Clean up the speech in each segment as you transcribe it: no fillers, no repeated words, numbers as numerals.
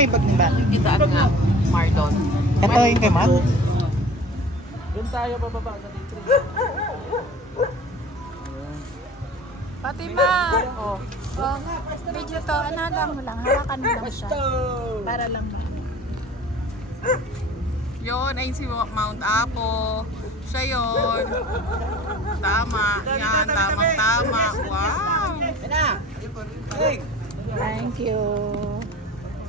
may bag ng bata? Itaan nga, Mardon. Ito yung kay Ma'am? Doon tayo bababa sa dito. Fatima! Oh. Video to, lang mo lang. Hawakan mo lang siya. Para lang mo. Yun, ayun si Mount Apo. Siya yun. Tama. Yan, tamang-tama. Wow! Thank you.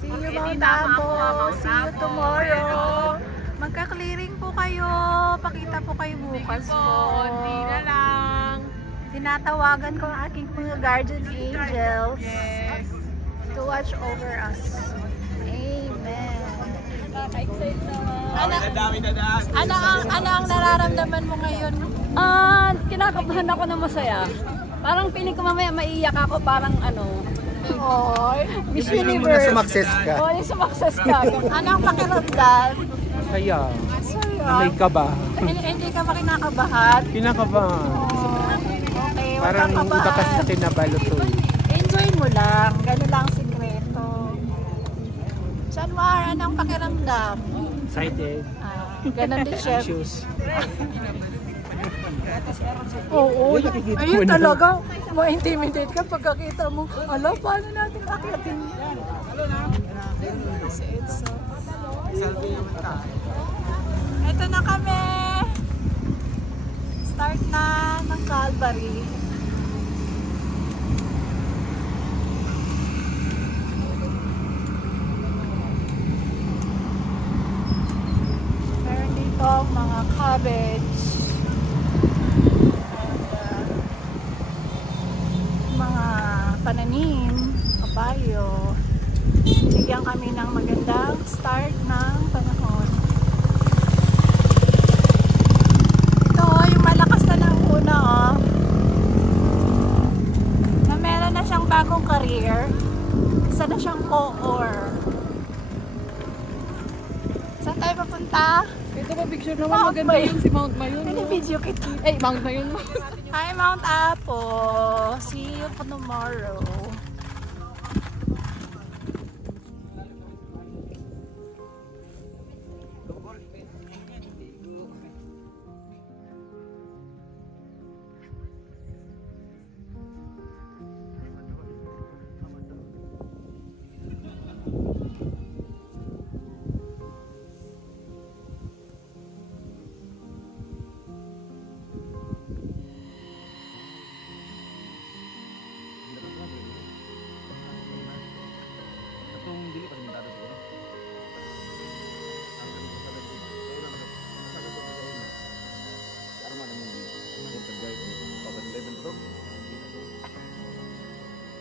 See you Mount Apo. See you tomorrow. Magka-clearing po kayo. Pakita po kayo bukas po. Hindi na lang. Tinatawagan ko ang aking mga guardian angels. Yes. To watch over us. Amen. Ano ang nararamdaman mo ngayon? Kinakabahan ako na masaya. Parang feeling ko mamaya maiiyak ako, parang ano. Miss Universe. Sumakses ka. Yung sumakses ka. Anong pakiramdam? Kaya, Masaya. may kaba. Hindi ka ba kinakabahan? Kinakabahan. Okay, huwag Parang kang iba kasi sa kabahan. kinabalutoy. Enjoy mo lang. Ganun lang ang sikreto. Sanwar, anong pakiramdam? Excited. Ganun din, chef. Anxious. Oo, nakikita ayun mo na. talaga. Ma-intimidate ka pagkakita mo. Ala, paano natin akyatin yan? Si Edso. Ito na kami. Start na ng Calvary. Meron dito mga cabbage. Mga pananim, kabayo. Bigyan kami ng magandang start ng panahon. Ito, yung malakas na ng una, na meron na siyang bagong career. Isa na siyang co-or. Saan tayo papunta? Ito pa picture naman, maganda yun si Mount Mayon. Video kita. Mount Mayon. Hi Mount Apo. See you tomorrow.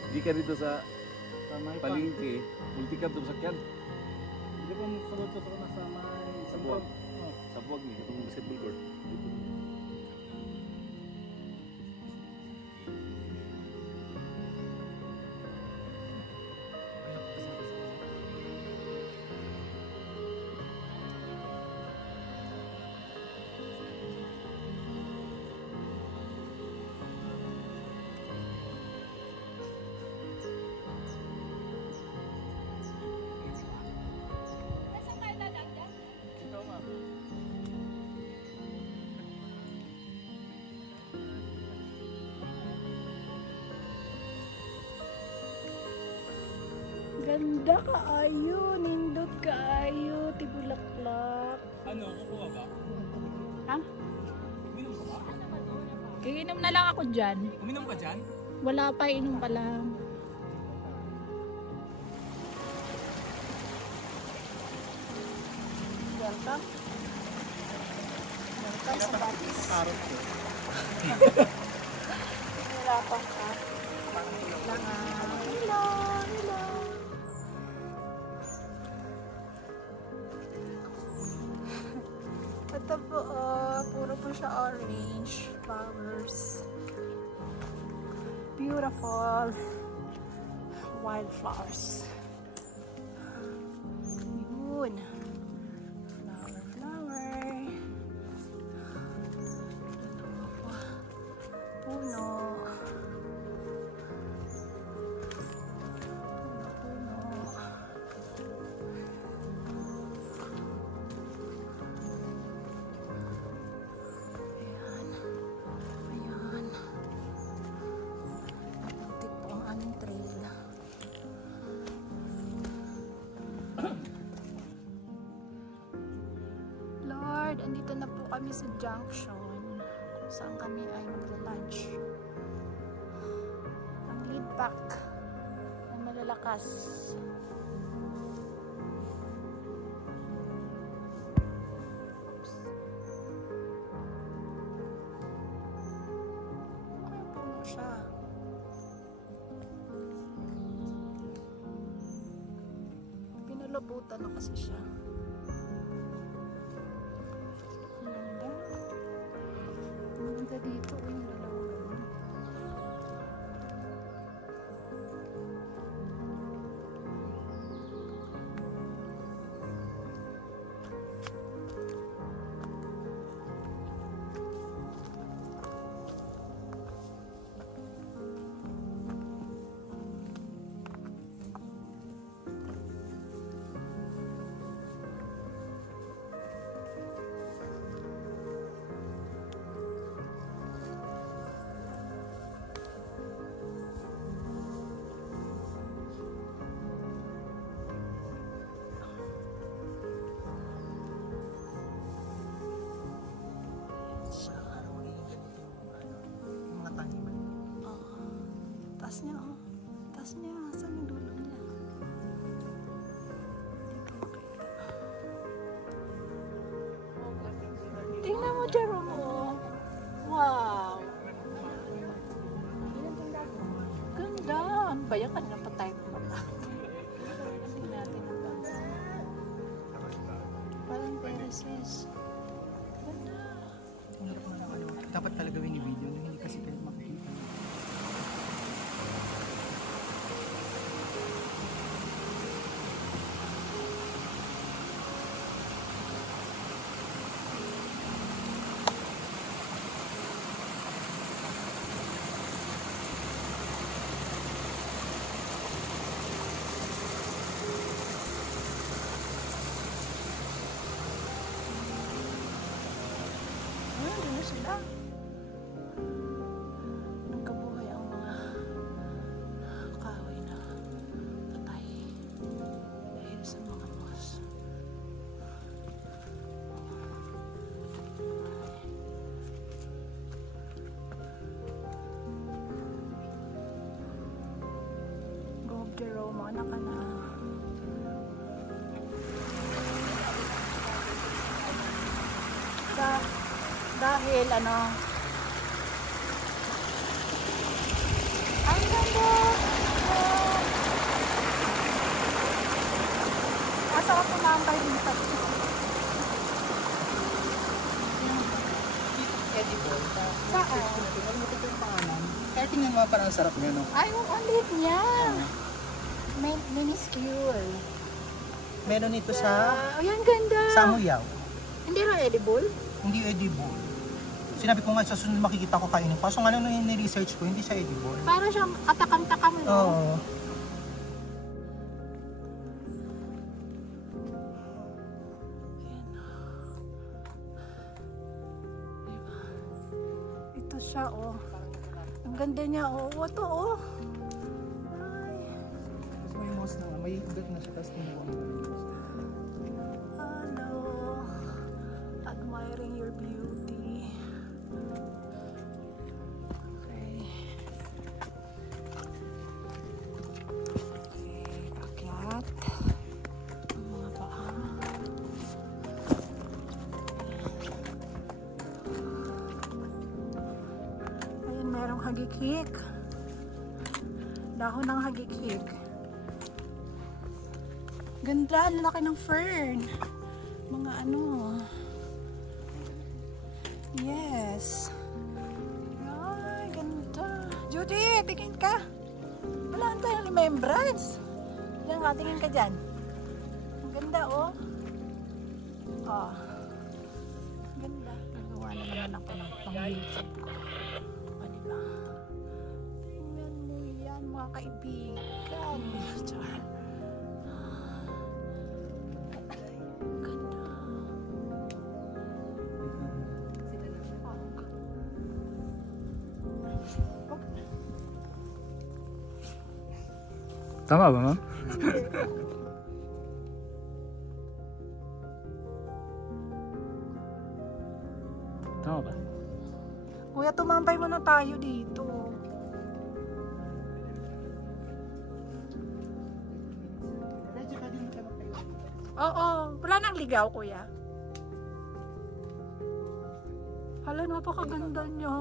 Hindi ka dito sa palengke, multi ka doon sa kyan. Hindi ko magsulod sa nasa may Sa buwag. Sa buwag niya, itong basketball court. Ganda kaayo, nindot kaayo, tibulaklak. Ano, kukuha ba? Ha? Uminom ka ba? Kiinom na lang ako dyan. Uminom ka dyan? Wala pa, inom pa lang. Welcome. Welcome sa Batis. Hirapan ka. Hello, hello. Ito po, puro po siya orange flowers. Beautiful wildflowers. Yun. Flower, flower. Puno. Puno. kami sa junction kung saan kami ay magla-lunch. Ang lead pack na malalakas. Oops. Ay, puno siya. Pinalabutan na kasi siya. Dito yung lalawan. Taas niya, oh. Taas niya. Saan yung dulo niya? Hindi ko makita. Tingnan mo, Jerome, oh. Wow. Ganda. Ano ba yan? Kanina pa tayo pala. Tingnan natin ang bansa. Parang terraces. Ganda. Dapat talaga wini-video na hindi kasi pwede makikita. Doon sila. Nagkabuhay ang mga kahoy na patay dahil sa mga moss. Go, Jerome, anak ka na. Dahil ano, ang ganda. Asa ako tumambay dito. Edible. Saan? Ito yung pangalan. Kaya tingnan mo parang sarap niya, no? Ay, ang liit niya. Minuscule. Meron ito sa Ay, ang ganda. Samuyaw. Hindi rin edible? Hindi edible. Sinabi ko nga sa sunod makikita ko kainin. Kaso nga nung ni-research ko, hindi siya edible. Parang siyang katakam-takam, no? Oo. Ito siya, oh. Ang ganda niya, oh. Ito, oh. Ay. Kasi may moss na, may ugat na siya, tapos tinuwa mo. Hello. Admiring your beauty. Okay. Okay, akyat. Ang mga paa. Ayun, merong hagikik. Dahon ng hagikik. Ganda, lalaki ng fern. Mga ano. Yes. Ay, ganda. Judy, tingin ka. Wala tayong remembrance. Diyan ka, tingin ka dyan. Ang ganda, oh. Oh. Ganda. Nagawa na naman ako ng pang-YouTube ko. O, diba? Tingnan mo yan, mga kaibigan. Char. Tama ba, ma'am? Tama ba? Kuya, tumambay mo na tayo dito. Medyo pwede mo tayo magpayo. Oo, wala nang ligaw, kuya. Hala, napakaganda niya.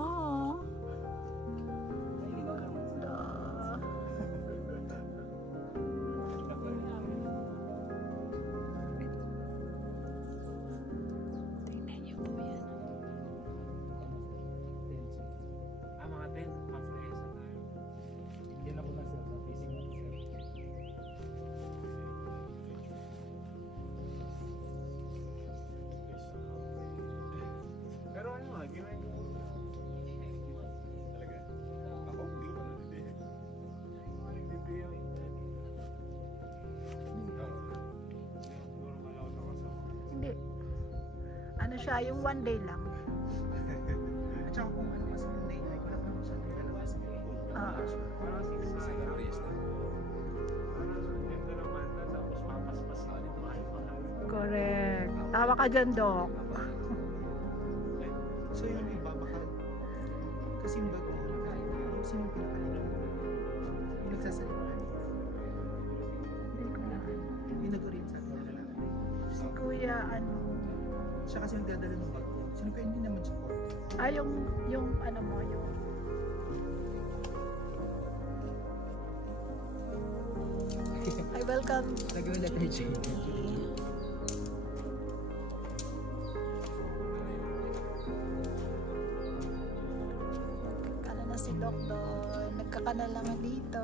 Ganda. Tingnan niyo po yan. Mga 10, conference na tayo. Hindi na po na sir, busy na po sir. Pero ano, ginawa ko talaga. Ako, hindi ko na Hindi. Ano siya, yung one day lang. At saka kung ano mas day night, wala pa naman siya. Correct. Tawa ka dyan, Dok. So yung iba, baka kasi yung bago yung sino yung pinapalitan. Yung nagsasalita. Yung nag-urin sa atin na lalaki. Si Kuya, ano, Siya kasi yung dadala ng bago. Sino ko hindi naman siya po. yung ano mo, yung I welcome. Nagawin na tayo siya. Kala na si Doc doon. Nagkakanal lang dito.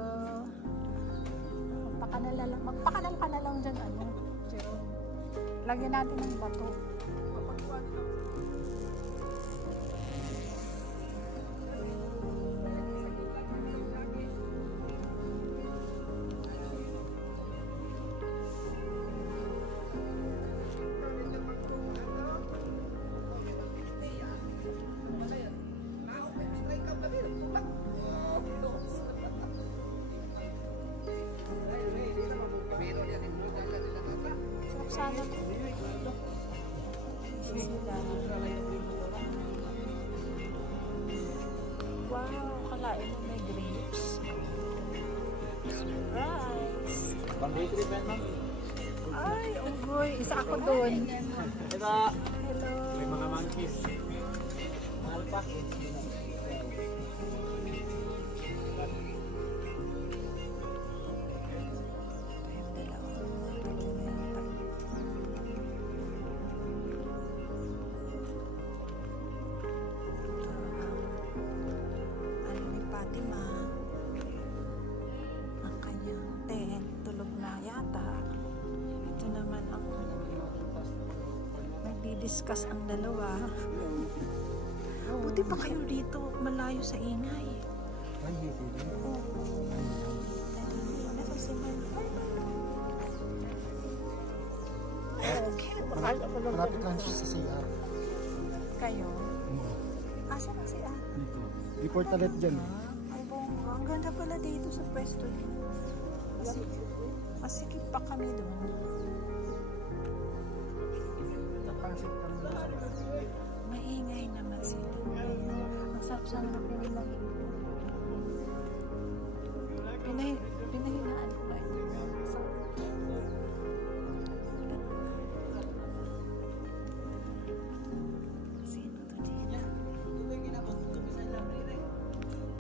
Magpakanal ka na lang dyan, ano, Jerome. Lagyan natin ng bato. Sana to. Wow, kalain mo may grapes. Surprise! Pang-bakery pa ma'am. Ay, oh boy, isa ako doon. Hello. Hello. May mga monkeys. Mahal pa. Ano ni Fatima? Ang kanyang tent, tulog na yata. Ito naman ang nagdi-discuss ang dalawa. Buti pa kayo dito, malayo sa ingay. Nasa si Mel. Okay, Malapit lang siya sa CR. kayo. Asa na si Ate? Dito. Report ulit dyan. Ay, bongga. Ang ganda pala dito sa pwesto niyo. Masikip pa kami doon. Maingay naman sila. Ang sarap sana na pinilang.